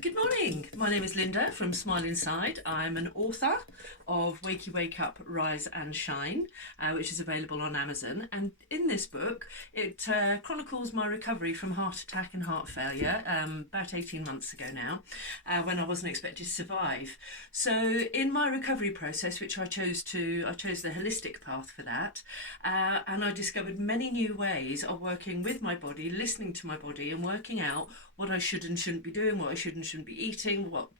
Good morning. My name is Linda from Smile Inside. I'm an author of Wakey Wake Up, Rise and Shine, which is available on Amazon. And in this book, it chronicles my recovery from heart attack and heart failure about 18 months ago now, when I wasn't expected to survive. So in my recovery process, which I chose the holistic path for that, and I discovered many new ways of working with my body, listening to my body and working out what I should and shouldn't be doing, what I should and shouldn't be eating, what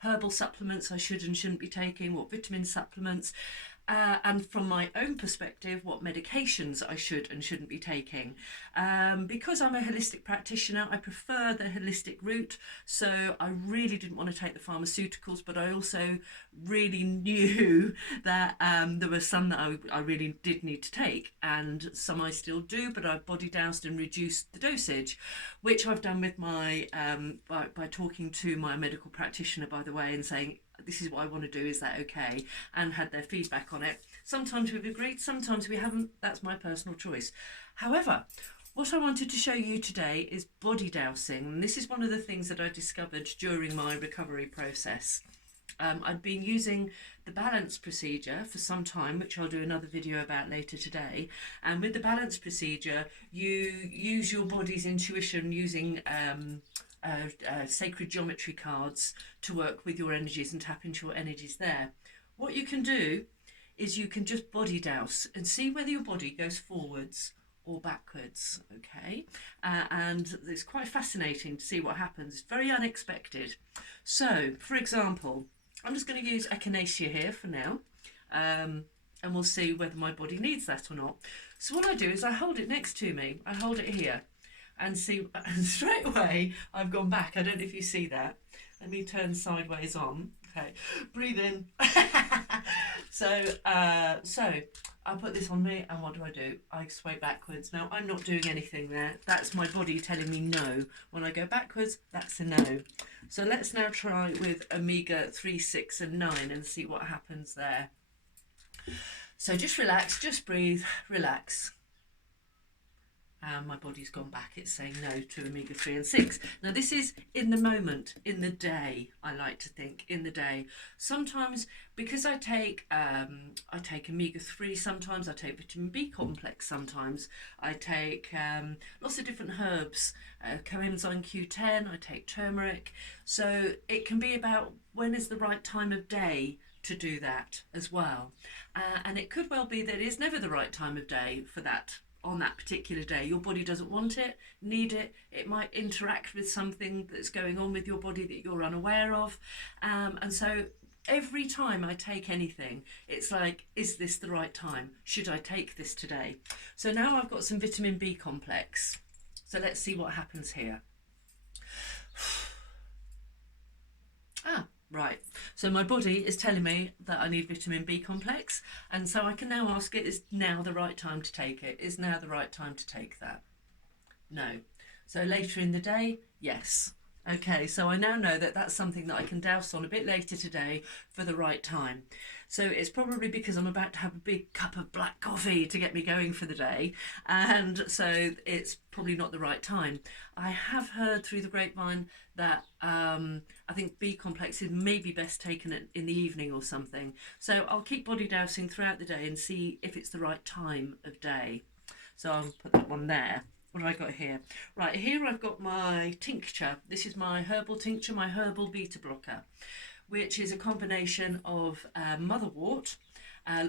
herbal supplements I should and shouldn't be taking, what vitamin supplements, and from my own perspective, what medications I should and shouldn't be taking. Because I'm a holistic practitioner, I prefer the holistic route, so I really didn't want to take the pharmaceuticals, but I also really knew that there were some that I really did need to take, and some I still do, but I've body doused and reduced the dosage, which I've done with my by talking to my medical practitioner, by the way, and saying, this is what I want to do, is that okay? And had their feedback on it. Sometimes we've agreed, sometimes we haven't. That's my personal choice. However, what I wanted to show you today is body dowsing. And this is one of the things that I discovered during my recovery process. I'd been using the balance procedure for some time, which I'll do another video about later today. And with the balance procedure, you use your body's intuition using sacred geometry cards to work with your energies and tap into your energies there. What you can do is you can just body douse and see whether your body goes forwards or backwards, okay? And it's quite fascinating to see what happens. It's very unexpected. So, for example, I'm just going to use echinacea here for now, and we'll see whether my body needs that or not. So what I do is I hold it next to me. I hold it here. And see, and straight away I've gone back. I don't know if you see that. Let me turn sideways on. Okay, breathe in. so I put this on me, and what do? I sway backwards. Now I'm not doing anything there. That's my body telling me no. When I go backwards, that's a no. So let's now try with omega 3, 6 and 9 and see what happens there. So just relax, just breathe, relax. My body's gone back. It's saying no to omega 3 and 6. Now this is in the moment, in the day. I like to think in the day. Sometimes, because I take omega 3. Sometimes I take vitamin B complex. Sometimes I take lots of different herbs. Coenzyme Q10. I take turmeric. So it can be about when is the right time of day to do that as well. And it could well be that it is never the right time of day for that. On that particular day, your body doesn't want it, need it. It might interact with something that's going on with your body that you're unaware of, and so every time I take anything, it's like, is this the right time? Should I take this today? So now I've got some vitamin B complex. So let's see what happens here. Right, so my body is telling me that I need vitamin B complex, and so I can now ask it, is now the right time to take it? Is now the right time to take that? No. So later in the day, yes. Okay, so I now know that that's something that I can douse on a bit later today for the right time. So it's probably because I'm about to have a big cup of black coffee to get me going for the day, and so it's probably not the right time. I have heard through the grapevine that I think B complex is maybe best taken in the evening or something. So I'll keep body dousing throughout the day and see if it's the right time of day. So I'll put that one there. What have I got here? Right, here I've got my tincture. This is my herbal tincture, my herbal beta blocker, which is a combination of motherwort,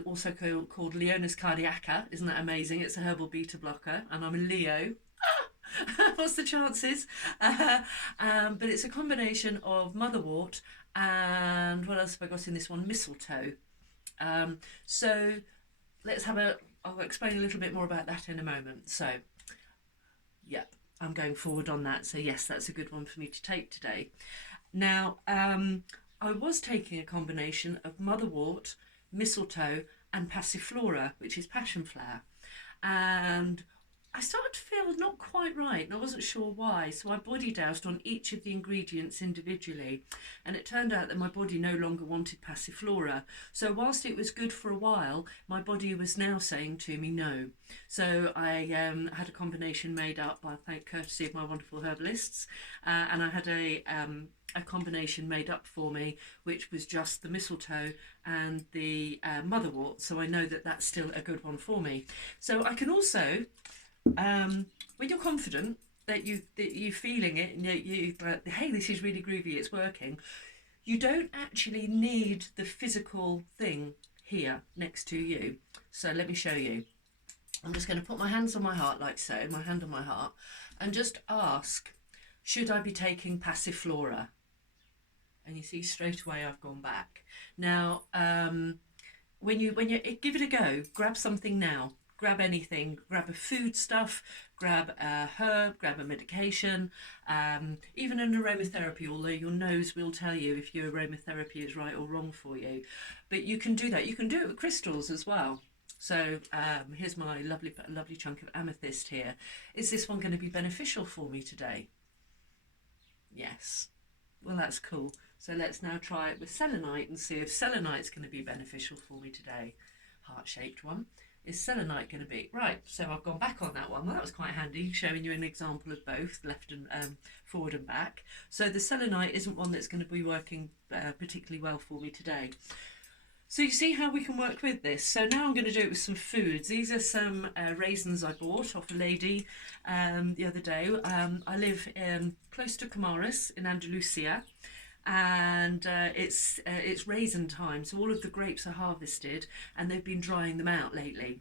also called Leonis cardiaca. Isn't that amazing? It's a herbal beta blocker, and I'm a Leo. What's the chances? But it's a combination of motherwort and what else have I got in this one? Mistletoe. So let's I'll explain a little bit more about that in a moment. So, yep, I'm going forward on that. So yes, that's a good one for me to take today. Now, I was taking a combination of motherwort, mistletoe, and passiflora, which is passion flower. And I started to feel not quite right, and I wasn't sure why, so I body doused on each of the ingredients individually, and it turned out that my body no longer wanted passiflora. So whilst it was good for a while, my body was now saying to me no. So I had a combination made up by courtesy of my wonderful herbalists, and I had a combination made up for me, which was just the mistletoe and the motherwort. So I know that that's still a good one for me. So I can also, when you're confident that you're feeling it, and you hey, this is really groovy, it's working. You don't actually need the physical thing here next to you. So let me show you. I'm just going to put my hands on my heart like so, my hand on my heart, and just ask, should I be taking Passiflora? And you see straight away I've gone back. Now, when you give it a go, grab something now. Grab anything, grab a food stuff, grab a herb, grab a medication, even an aromatherapy, although your nose will tell you if your aromatherapy is right or wrong for you. But you can do that. You can do it with crystals as well. So here's my lovely chunk of amethyst here. Is this one going to be beneficial for me today? Yes. Well, that's cool. So let's now try it with selenite and see if selenite's going to be beneficial for me today. Heart-shaped one. Is selenite going to be? Right, so I've gone back on that one. Well, that was quite handy, showing you an example of both, left and forward and back. So the selenite isn't one that's going to be working particularly well for me today. So you see how we can work with this. So now I'm going to do it with some foods. These are some raisins I bought off a lady the other day. I live close to Comares in Andalusia, and it's raisin time, so all of the grapes are harvested and they've been drying them out lately,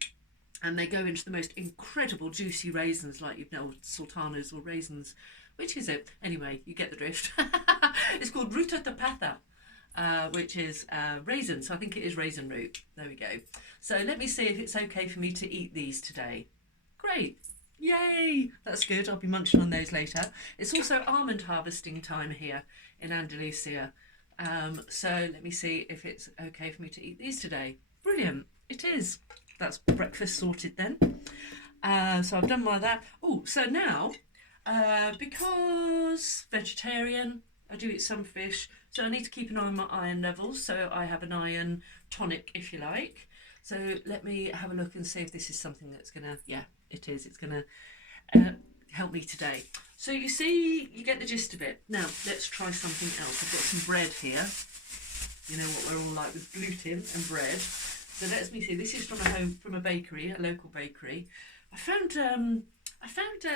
and they go into the most incredible juicy raisins, like you know, sultanas or raisins. Which is it? Anyway, you get the drift. It's called ruta de pata, which is raisin, so I think it is raisin root. There we go. So let me see if it's okay for me to eat these today. Great. Yay! That's good. I'll be munching on those later. It's also almond harvesting time here in Andalusia. So let me see if it's okay for me to eat these today. Brilliant. It is. That's breakfast sorted then. So I've done my that. Oh, so now, because vegetarian, I do eat some fish, so I need to keep an eye on my iron levels. So I have an iron tonic, if you like. So let me have a look and see if this is something that's going to, yeah, it is. It's going to help me today. So you see, you get the gist of it. Now, let's try something else. I've got some bread here. You know what we're all like with gluten and bread. So let me see. This is from a bakery, a local bakery. I found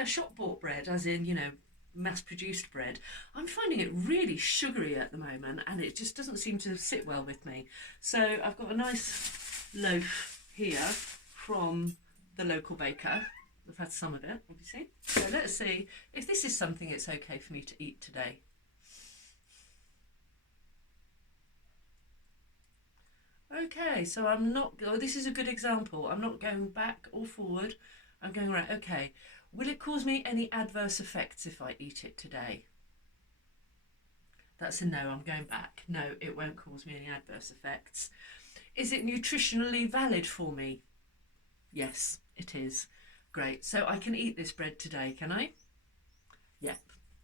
shop bought bread, as in, you know, mass-produced bread. I'm finding it really sugary at the moment, and it just doesn't seem to sit well with me. So I've got a nice loaf here from the local baker. I've had some of it, obviously. So let's see if this is something it's okay for me to eat today. Okay, so I'm not, oh, this is a good example. I'm not going back or forward. I'm going right, okay. Will it cause me any adverse effects if I eat it today? That's a no, I'm going back. No, it won't cause me any adverse effects. Is it nutritionally valid for me? Yes, it is. Great. So I can eat this bread today, can I? Yep.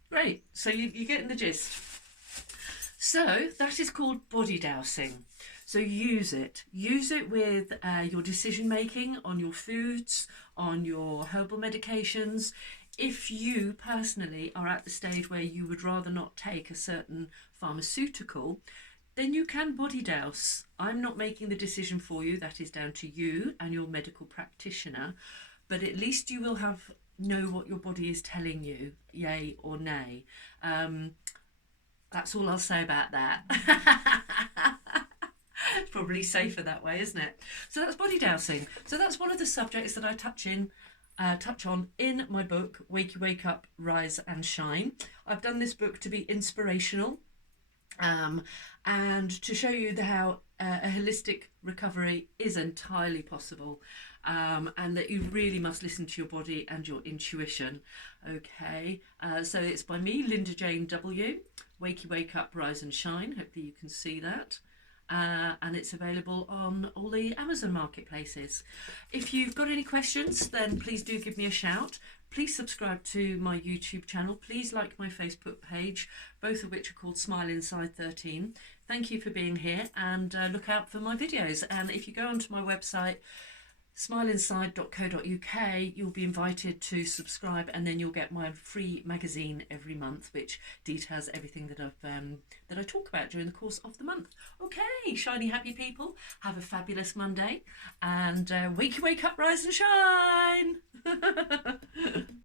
Great. So you're getting the gist. So that is called body dowsing. So use it. Use it with your decision making on your foods, on your herbal medications. If you personally are at the stage where you would rather not take a certain pharmaceutical, then you can body douse. I'm not making the decision for you. That is down to you and your medical practitioner. But at least you will know what your body is telling you, yay or nay. That's all I'll say about that. It's probably safer that way, isn't it? So that's body dowsing. So that's one of the subjects that I touch on in my book, Wake Up, Rise and Shine. I've done this book to be inspirational, and to show you how a holistic recovery is entirely possible, and that you really must listen to your body and your intuition. Okay, so it's by me, Linda Jane W. Wake Up, Rise and Shine. Hopefully you can see that. And it's available on all the Amazon marketplaces. If you've got any questions, then please do give me a shout. Please subscribe to my YouTube channel. Please like my Facebook page, both of which are called Smile Inside 13. Thank you for being here, and look out for my videos. And if you go onto my website, smileinside.co.uk, you'll be invited to subscribe, and then you'll get my free magazine every month, which details everything that I talk about during the course of the month. Okay, shiny happy people, have a fabulous Monday, and wake up, rise and shine.